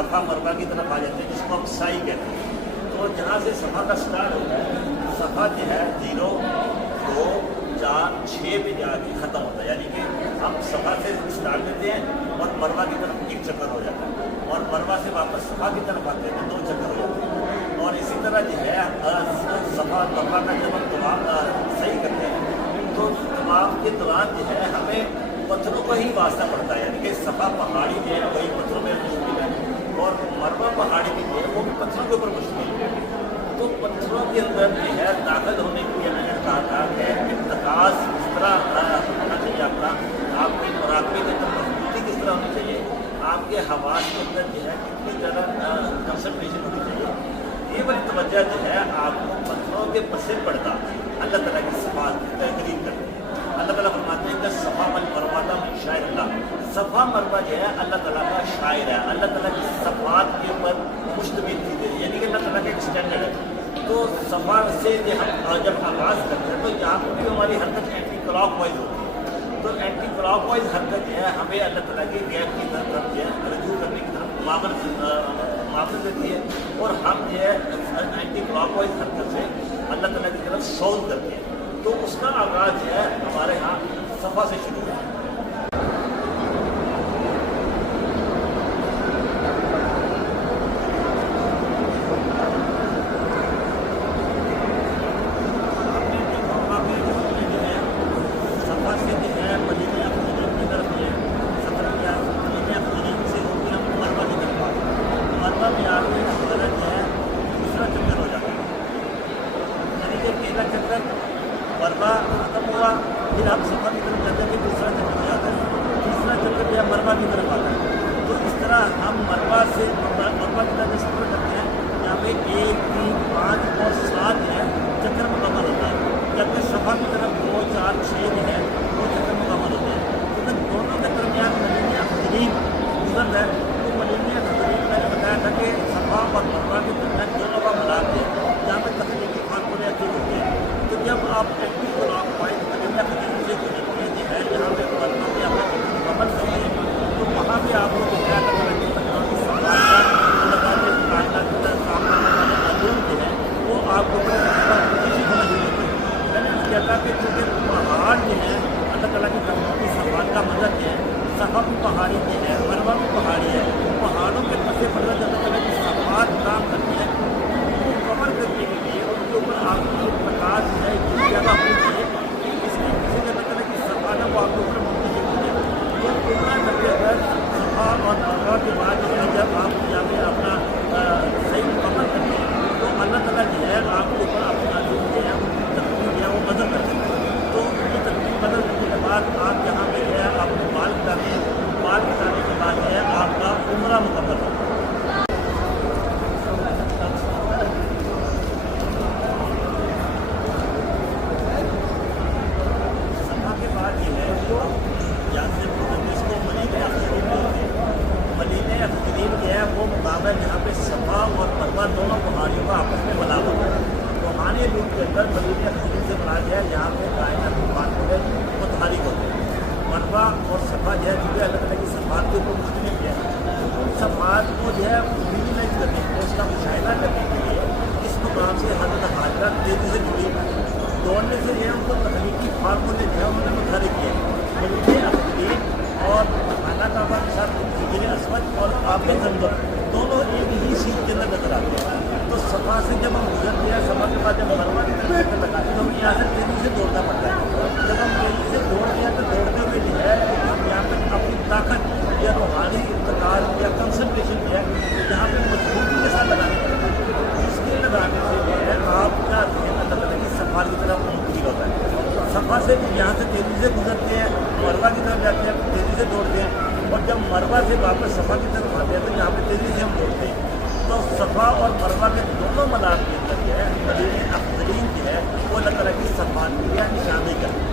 सफ़ा मरवा की तरफ आ जाते हैं, जिसको हम साई कहते हैं। तो जहाँ से सफ़ा का स्टार्ट होता है, सफ़ा जो है 0, 2, 4, 6 पे जाके ख़त्म होता है। यानी कि हम सफ़ा से स्टार्ट देते हैं और मरवा की तरफ एक चक्कर हो जाता है, और मरवा से वापस सफ़ा की तरफ आते हैं तो 2 चक्कर हो जाते हैं। और इसी तरह जो है सफ़ा मरवा का जब हम तवाफ सही करते हैं तो तवाफ के दौरान जो है हमें पत्थरों का ही वास्ता पड़ता है। यानी कि सफ़ा पहाड़ी जो है वही पत्थरों में मुश्किल है, और मरवा पहाड़ी भी जो है वो भी पत्थरों के ऊपर मुश्किल है। तो पत्थरों के अंदर जो है दाखिल होने के लिए मैंने कहा था कि इत्तकास किस तरह होना चाहिए, अपना आपकी मुराक़बे के अंदर मजबूती किस तरह होनी चाहिए, आपके हवास के अंदर जो है कितनी ज़्यादा कंसंट्रेशन होनी चाहिए, ये बड़ी तवज्जो जो है आपको पत्थरों के पसे पड़ता अल्लाह ताला की सिफात करीब करती है। अल्लाह ताला फरमाते हैं कि सफ़ा वल मरवा मिन शाइरिल्लाह, सफ़ा मरवा जो है अल्लाह ताला का शायर है, अल्लाह ताला की सिफात के ऊपर मुश्तमिल चीज़ है, यानी कि अल्लाह ताला का एक स्टैंडर्ड है। तो सफ़ा से जब आगाज़ करते हैं तो यहाँ पर भी हमारी हरकत एंटी क्लॉक वाइज होती है। तो एंटी क्लॉक वाइज हरकत जो है हमें अल्लाह ताला की गैब की तरफ जो है रजू करने की तरफ मामल देती है, और हम जो है एंटी क्लॉक वाइज हरकत से अल्लाह ताला की तरफ सौल करते हैं। तो उसका आगाज़ जो है हमारे यहाँ सफ़ा से शुरू होता है। मरवा ख़त्म हुआ, फिर हम सफ़ा की तरफ जाते हैं, फिर दूसरा चक्कर जाता है, तीसरा चक्कर जो है मरवा की तरफ आता है। तो इस तरह हम मरवा की तरफ सफ़र करते हैं। यहाँ पे 1, 3, 5 और 7 जो है चक्कर मुकम्मल होता है, जबकि सफ़ा की तरफ 2, 4, 6 जो है वो चक्कर मुकम्मल होते हैं। तो दोनों के दरमियान मदीना तकरीब गुजर है। तो मदीना तकरीब मैंने बताया था कि सफ़ा और मरवा के दरमियान दोनों का मिलाप है, जहाँ पर तकनीकी खान को अच्छे होते हैं। तो जब आप एंटी क्लॉक वाइज मदीना तकरीब से गुजरते हैं जो है, जहाँ पे मरवा पे आप मुकम्मल करते हैं, तो वहाँ पर आपको जो है वो आपको खुशी होना चाहिए। मैंने क्या था कि क्योंकि पहाड़ जो है अल्लाह ताला की तरफ की सफ़ात का मदद है, सफ़ा भी पहाड़ी जो है, मरवा भी पहाड़ी है, पहाड़ों के पसे पर अल्लाह ताला की सफ़ात काम करती है, वो कवर करने के लिए उनके ऊपर आपकी एक प्रकाश है जगह होनी चाहिए कि इसलिए किसी अल्लाह ताला की सफ़ात है वो आपके ऊपर मुंतकिल हो जाए। तो पूरा करके अगर सफ़ा और मरवा के बाद जो है जब आप यहाँ पे अपना सही मुकम्मल करते हैं तो अल्लाह ताला जो है आपके ऊपर अपना जो है तकलीफ है वो बदल करते हैं। तो ये तकलीफ बदल करने के बाद आप यहाँ पे जो है अपने बाल कटाते हैं, बाल कटाने के बाद जो है आपका उम्रा मुकम्मल होता है। सफ़ा के बाद ये है जो यहाँ से इसको मदीना अफ्जलीन बोलते हैं। मदीना अफ्जलीन जो है वो मुकाबला जहाँ पे सफ़ा और मरवा दोनों पहाड़ियों का आपस में मिलाप होता है। रूहानी रूप के अंदर मदीना अफ्जलीन से बना गया है जहाँ पे कायनात के मुतहरिक होते हैं। मरवा और सफ़ा जो है चूँकि अल्लाह ताला की सफ़ात के ऊपर मुख्तलिफ है, उन सफ़ात को जो है मिनिमाइज करने के लिए, उसका मुशाहिदा करने के लिए इस मुकाम से हज़रत हाजरा तेज़ी से जुड़ी दौड़ने से जो है उनको तकनीकी फार्मों ने जो है उन्होंने मुतहरिक किया। मदीना अफ्जलीन और खाना काबा के साथ हजर अस्वद और आब ज़मज़म दोनों एक ही सीट के अंदर नजर आते हैं। तो सफ़ा से जब हम गुजरते हैं, सफ़ा के बाद जब मरवा की तरफ चक्कर लगाते हैं तो हमें यहाँ से तेज़ी से दौड़ना पड़ता है। जब हम तेज़ी से दौड़ते हैं तो दौड़ते हुए जो है हम यहाँ पर अपनी ताकत या रूहानी इत्तकाल या कंसंट्रेशन जो है यहाँ पर मजबूती के साथ लगाने पड़ता है। इसके लगाने से जो है आपका ज़हन अल्लाह ताला की सफ़ा की तरफ मुंतकिल होता है। सफ़ा से यहाँ से तेज़ी से गुजरते हैं, मरवा की तरफ जाते हैं, तेज़ी से दौड़ते हैं, और जब मरवा से वापस सफ़ा की तरफ आते हैं तो यहाँ पे तेज़ी से हम दौड़ते हैं। तो सफ़ा और मरवा के दोनों मदार के अंदर जो है मदीना अफ्जलीन जो है वो अल्लाह ताला की सफ़ात की निशानी करती है।